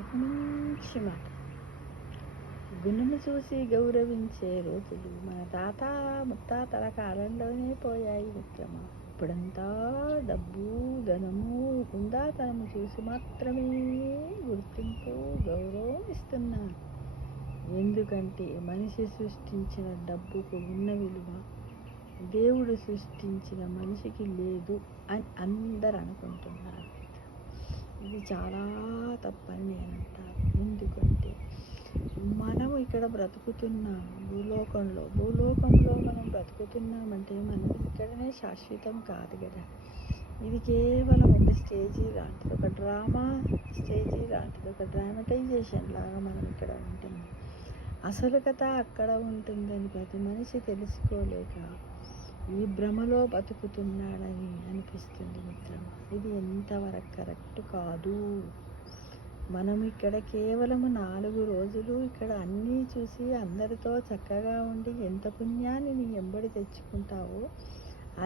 ఒక మంచి మాట. గుణము చూసి గౌరవించే రోజులు మన తాత ముత్తాతల కాలంలోనే పోయాయి మిత్రమా. ఇప్పుడంతా డబ్బు, ధనము, హుందాతనము చూసి మాత్రమే గుర్తింపు, గౌరవం ఇస్తున్నారు. ఎందుకంటే మనిషి సృష్టించిన డబ్బుకు ఉన్న విలువ దేవుడు సృష్టించిన మనిషికి లేదు అని అందరు అనుకుంటున్నారు. ఇది చాలా తప్పని నేను అంటాను. ఎందుకంటే మనం ఇక్కడ బ్రతుకుతున్నాం భూలోకంలో మనం బ్రతుకుతున్నామంటే మనం ఇక్కడనే శాశ్వతం కాదు కదా. ఇది కేవలం ఒక స్టేజీ లాంటిది, ఒక డ్రామా స్టేజీ లాంటిది, ఒక డ్రామటైజేషన్ లాగా మనం ఇక్కడ ఉంటున్నాం. అసలు కథ అక్కడ ఉంటుందని ప్రతి మనిషి తెలుసుకోలేక ఈ భ్రమలో బతుకుతున్నాడని అనిపిస్తుంది మిత్రమా. ఇది ఎంతవరకు కరెక్ట్ కాదు. మనం ఇక్కడ కేవలం 4 రోజులు ఇక్కడ అన్నీ చూసి అందరితో చక్కగా ఉండి ఎంత పుణ్యాన్ని నీ ఎంబడి తెచ్చుకుంటావో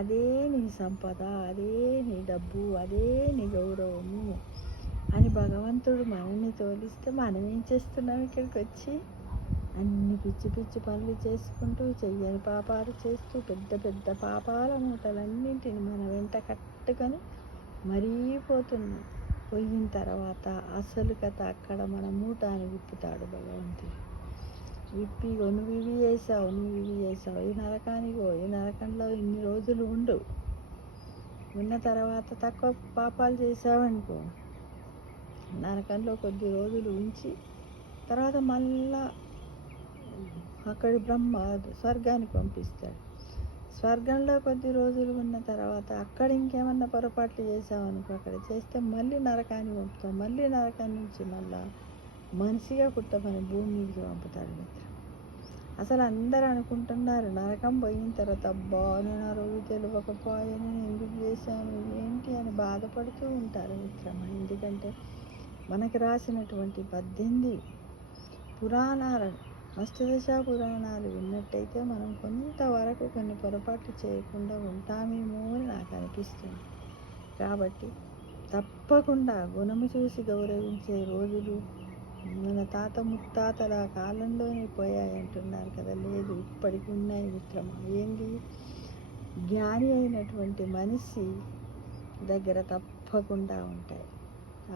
అదే నీ సంపద, అదే నీ డబ్బు, అదే నీ గౌరవము అని భగవంతుడు మనల్ని తోలిస్తే మనం ఏం చేస్తున్నాం? ఇక్కడికి వచ్చి అన్ని పిచ్చి పిచ్చి పనులు చేసుకుంటూ, చెయ్యని పాపాలు చేస్తూ, పెద్ద పెద్ద పాపాల మూటలన్నింటిని మన వెంట కట్టుకొని మరీ పోయిన తర్వాత అసలు కథ అక్కడ మన మూటాన్ని విప్పుతాడు భగవంతుడు. విప్పి నువ్వు ఇవి చేసావు, ఈ నరకానికో, ఈ నరకంలో ఇన్ని రోజులు ఉండు, ఉన్న తర్వాత తక్కువ పాపాలు చేసావనుకో నరకంలో కొద్ది రోజులు ఉంచి తర్వాత మళ్ళా అక్కడి స్వర్గానికి పంపిస్తాడు. స్వర్గంలో కొద్ది రోజులు ఉన్న తర్వాత అక్కడ ఇంకేమన్నా పొరపాట్లు చేసామనుకో, అక్కడ చేస్తే మళ్ళీ నరకాన్ని పంపుతాం. మళ్ళీ నరకం నుంచి మళ్ళా మనిషిగా పుట్టమని భూమి మీదకి పంపుతాడు మిత్రం. అసలు అందరూ అనుకుంటున్నారు నరకం పోయిన తర్వాత అబ్బా నేను ఆ రోజు తెలియకపోయాను, నేను ఎందుకు చేశాను ఏంటి అని బాధపడుతూ ఉంటారు మిత్రమా. ఎందుకంటే మనకి రాసినటువంటి 18 పురాణాలను, అష్టదశ పురాణాలు విన్నట్టయితే మనం కొంతవరకు కొన్ని పొరపాట్లు చేయకుండా ఉంటామేమో అని నాకు అనిపిస్తుంది. కాబట్టి తప్పకుండా గుణము చూసి గౌరవించే రోజులు మన తాత ముత్తాతల కాలంలోనే పోయాయి అంటున్నారు కదా. లేదు, ఇప్పటికి ఉన్నాయి మిత్రమా. ఏంది? జ్ఞాని అయినటువంటి మనిషి దగ్గర తప్పకుండా ఉంటాయి.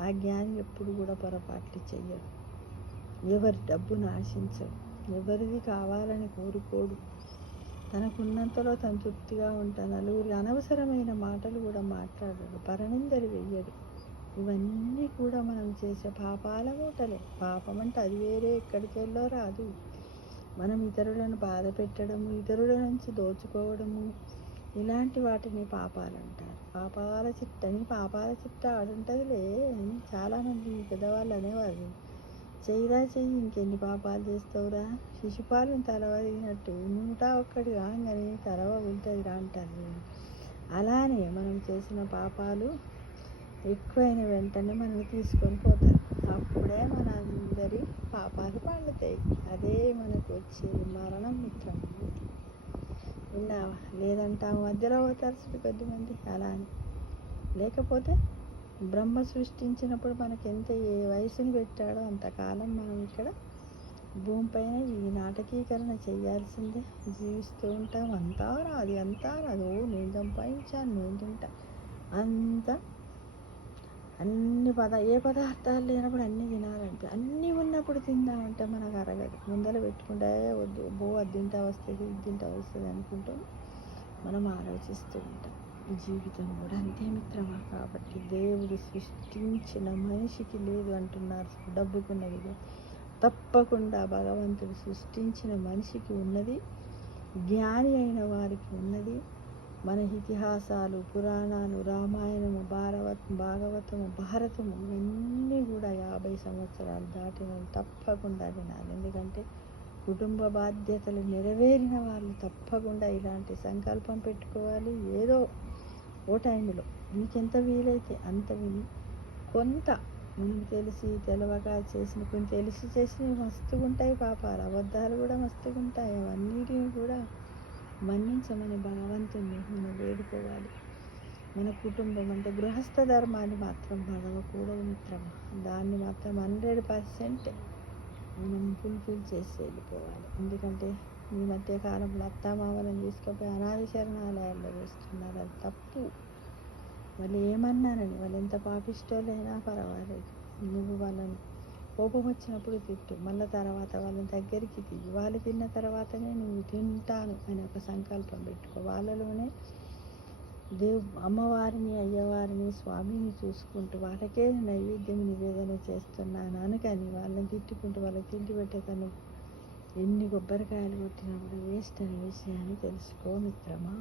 ఆ జ్ఞాని ఎప్పుడు కూడా పొరపాట్లు చెయ్యడు, ఎవరి డబ్బును ఆశించడు, ఎవరిది కావాలని కోరుకోడు, తనకున్నంతలో తను తృప్తిగా ఉంటాడు. నలుగురి అనవసరమైన మాటలు కూడా మాట్లాడడు, పరనిందలు వెయ్యడు. ఇవన్నీ కూడా మనం చేసే పాపాల మూటలే. పాపం అంటే అది వేరే ఎక్కడికి వెళ్ళో రాదు. మనం ఇతరులను బాధ పెట్టడము, ఇతరుల నుంచి దోచుకోవడము, ఇలాంటి వాటిని పాపాలు అంటారు. పాపాల చిట్ట ఆడుంటుందిలే అని చాలామంది పెద్దవాళ్ళు అనేవారు. చెయ్యి ఇంకెన్ని పాపాలు చేస్తావురా, శిశుపాలను తలవరిగినట్టు 101 కాగానే తలవ ఉంటుందిరా అంటారు. అలానే మనం చేసిన పాపాలు ఎక్కువైన వెంటనే మనం తీసుకొని పోతారు. అప్పుడే మన అందరి పాపాలు పండుతాయి. అదే మనకు వచ్చే మరణం మిత్రం. విన్నావా? లేదంటే ఆ మధ్యలో పోతారు కొద్దిమంది. అలా అని లేకపోతే బ్రహ్మ సృష్టించినప్పుడు మనకి ఏ వయసుని పెట్టాడో అంతకాలం మనం ఇక్కడ భూమిపైన ఈ నాటకీకరణ చేయాల్సిందే. జీవిస్తూ ఉంటాం. అంతా రాదు. ఓ నేను సంపాదించాను, నేను తింటా, అంతా అన్ని ఏ పదార్థాలు లేనప్పుడు అన్నీ తినాలంటే, అన్నీ ఉన్నప్పుడు తిందామంటే మనకు అరగదు. ముందర పెట్టుకుంటే వద్దు, అది తింటా వస్తుంది, ఇది తింటా వస్తుంది అనుకుంటూ మనం ఆలోచిస్తూ ఉంటాం. ఈ జీవితం కూడా అంతే మిత్రమా. కాబట్టి దేవుడు సృష్టించిన మనిషికి లేదు అంటున్నారు డబ్బుకున్నది. తప్పకుండా భగవంతుడు సృష్టించిన మనిషికి ఉన్నది, జ్ఞాని అయిన వారికి ఉన్నది. మన ఇతిహాసాలు, పురాణాలు, రామాయణము, భాగవతము, భారతము ఇవన్నీ కూడా 50 సంవత్సరాలు దాటిన తప్పకుండా వినాలి. ఎందుకంటే కుటుంబ బాధ్యతలు నెరవేరిన వాళ్ళు తప్పకుండా ఇలాంటి సంకల్పం పెట్టుకోవాలి. ఏదో ఓ టైంలో మీకెంత వీలైతే అంత విని, కొంత మనం తెలియక చేసిన, కొన్ని తెలిసి చేసినవి మస్తుగా ఉంటాయి పాపాలు, అబద్ధాలు కూడా మస్తుగా ఉంటాయి. అవన్నిటిని కూడా మన్నించమని భగవంతుని మనం వేడుకోవాలి. మన కుటుంబం అంటే గృహస్థ ధర్మాన్ని మాత్రం మరవకూడదు మిత్రమా. దాన్ని మాత్రం 100% మనం ఫుల్ఫిల్ చేసి వెళ్ళిపోవాలి. ఎందుకంటే ఈ మధ్య కాలంలో అత్తామామలను తీసుకుపోయి అనాథ శరణాలయాల్లో వేస్తున్నారు. అది తప్పు. వాళ్ళు ఏమన్నారని, వాళ్ళు ఎంత పాపిష్టోళ్ళైనా పర్వాలేదు, నువ్వు వాళ్ళని కోపం వచ్చినప్పుడు తిట్టు, మళ్ళీ తర్వాత వాళ్ళని దగ్గరికి తిరిగి వాళ్ళు తిన్న తర్వాతనే నువ్వు తింటాను అని ఒక సంకల్పం పెట్టుకో. వాళ్ళలోనే అమ్మవారిని, అయ్యవారిని, స్వామిని చూసుకుంటూ వాళ్ళకే నైవేద్యం నివేదన చేస్తున్నాను అనుకని వాళ్ళని తిట్టుకుంటూ వాళ్ళకి తిండి పెట్టకను ఎన్ని కొబ్బరికాయలు కొట్టినా కూడా వేస్ట్ అనే విషయాన్ని తెలుసుకో మిత్రమా.